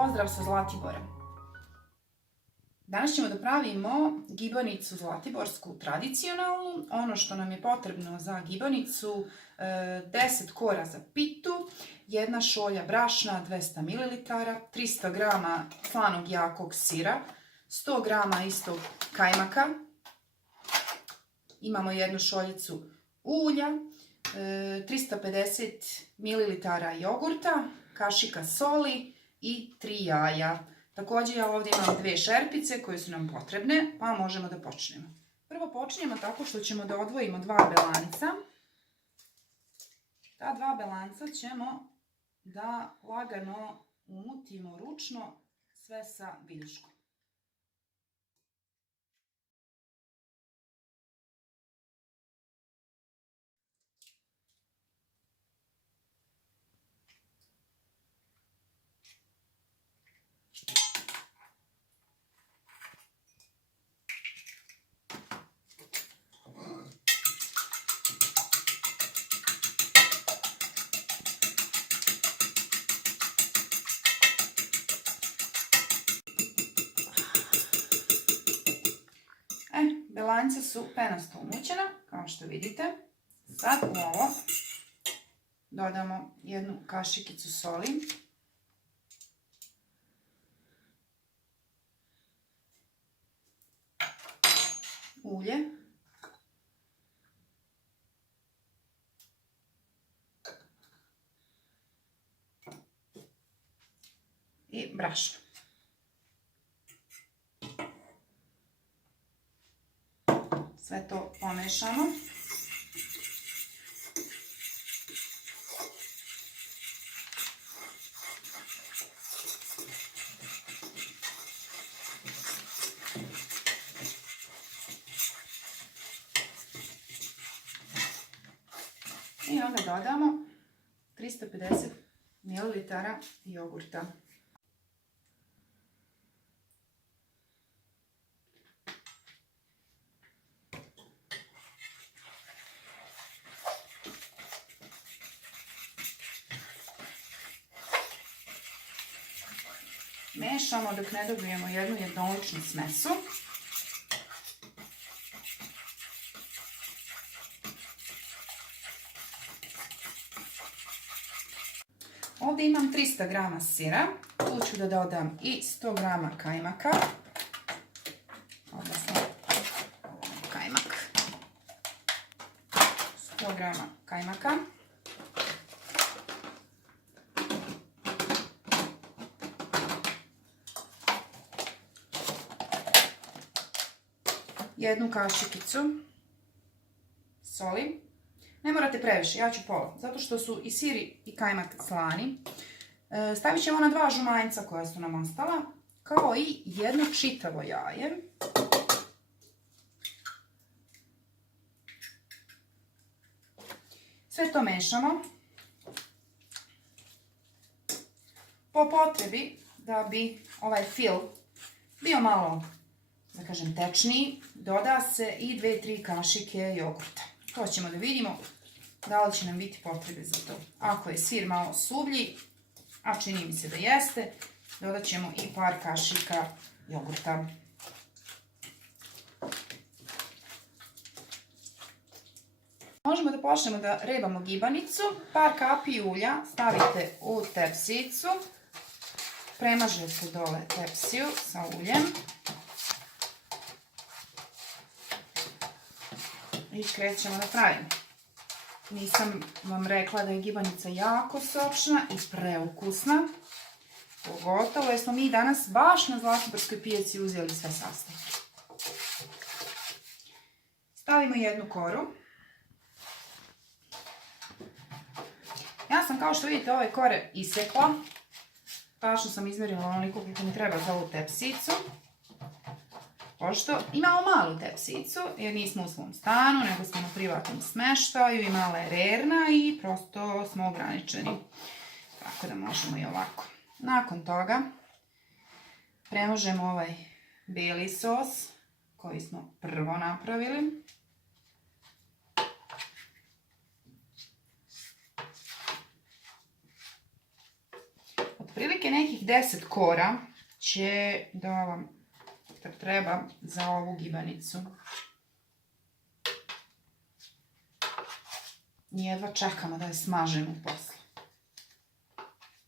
Pozdrav sa Zlatibora! Danas ćemo da pravimo gibanicu zlatiborsku tradicionalnu. Ono što nam je potrebno za gibanicu, 10 kora za pitu, 1 šolja brašna 200 ml, 300 g slanog jakog sira, 100 g istog kajmaka, imamo 1 šoljicu ulja, 350 ml jogurta, kašika soli i 3 jaja. Također ja ovdje imam 2 šerpice koje su nam potrebne, pa možemo da počnemo. Prvo počinjemo tako što ćemo da odvojimo 2 belanca. Ta 2 belanca ćemo da lagano umutimo ručno sve sa viljuškom. Belanca su penasto umućena, kao što vidite. Sad u ovo dodamo 1 kašikicu soli. Ulje. I brašno. Sve to pomešamo. I onda dodamo 350 ml jogurta. Mešamo dok ne dobijemo jednu jednoličnu smesu. Ovdje imam 300 g sira. Tu ću da dodam i 100 g kajmaka. Odnosno kajmak. 100 g kajmaka. Jednu kašikicu soli. Ne morate previše, ja ću pola, zato što su i sir i kajmak slani. Stavit ćemo na 2 žumanjca koja su nam ostala, kao i 1 čitavo jaje. Sve to mešamo. Po potrebi, da bi ovaj fil bio malo, da kažem, tečniji, doda se i 2-3 kašike jogurta. To ćemo da vidimo da li će nam biti potrebe za to. Ako je sir malo suvlji, a čini mi se da jeste, dodat ćemo i par kašika jogurta. Možemo da počnemo da rebamo gibanicu. Par kapi ulja stavite u tepsicu. Premažete dole tepsiju sa uljem. I krećemo da pravimo. Nisam vam rekla da je gibanica jako sočna i preukusna. Pogotovo jer smo mi danas baš na zlatiborskoj pijaci uzeli sve sastojke. Stavimo 1 koru. Ja sam, kao što vidite, ove kore isekla. Tačno sam izmjerila onoliko koliko mi treba za ovu tepsicu. Pošto imamo malu tepsicu, jer nismo u svom stanu, nego smo na privatnom smeštaju i mala je rerna i prosto smo ograničeni. Tako da možemo i ovako. Nakon toga premožemo ovaj beli sos koji smo prvo napravili. otprilike nekih 10 kora će da vam treba za ovu gibanicu. Jedva čekamo da je smažemo posle.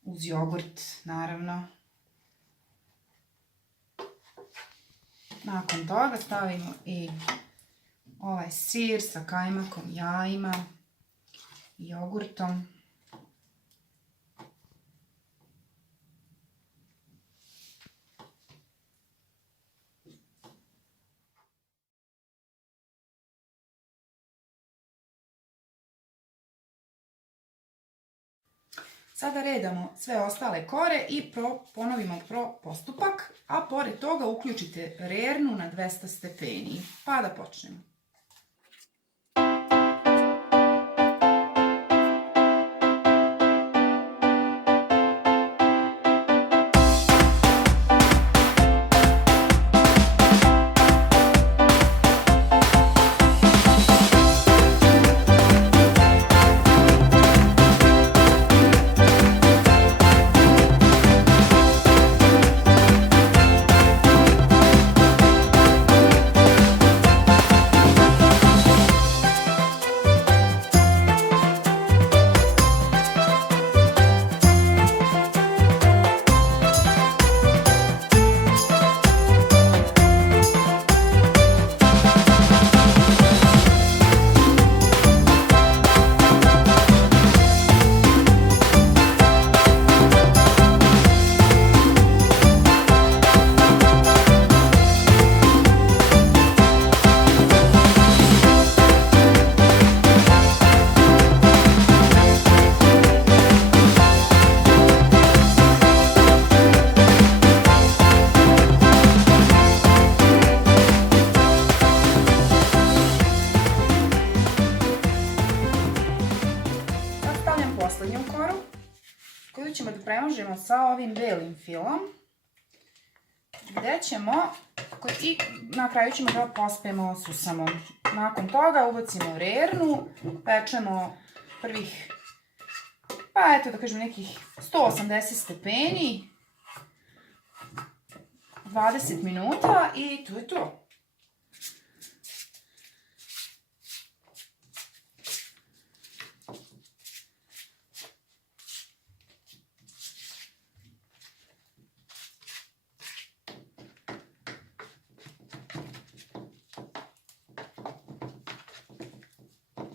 Uz jogurt, naravno. Nakon toga stavimo i ovaj sir sa kajmakom, jajima i jogurtom. Sada redamo sve ostale kore i ponovimo postupak, a pored toga uključite rernu na 200 stepeni, pa da počnemo. Posljednju koru koju ćemo da premažemo sa ovim belim filom, gdje ćemo i na kraju ćemo da pospemo susamom. Nakon toga ubacimo rernu, pečemo prvih, pa eto da kažem nekih 180 stepeni, 20 minuta i to je to.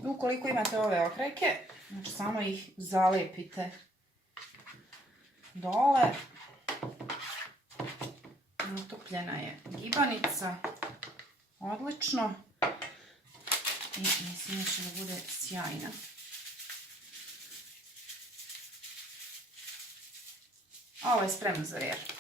Ukoliko imate ove okrajke, znači samo ih zalepite dole. Natopljena je gibanica, odlično i mislim da će da bude sjajna. Ovo je spremno za reru.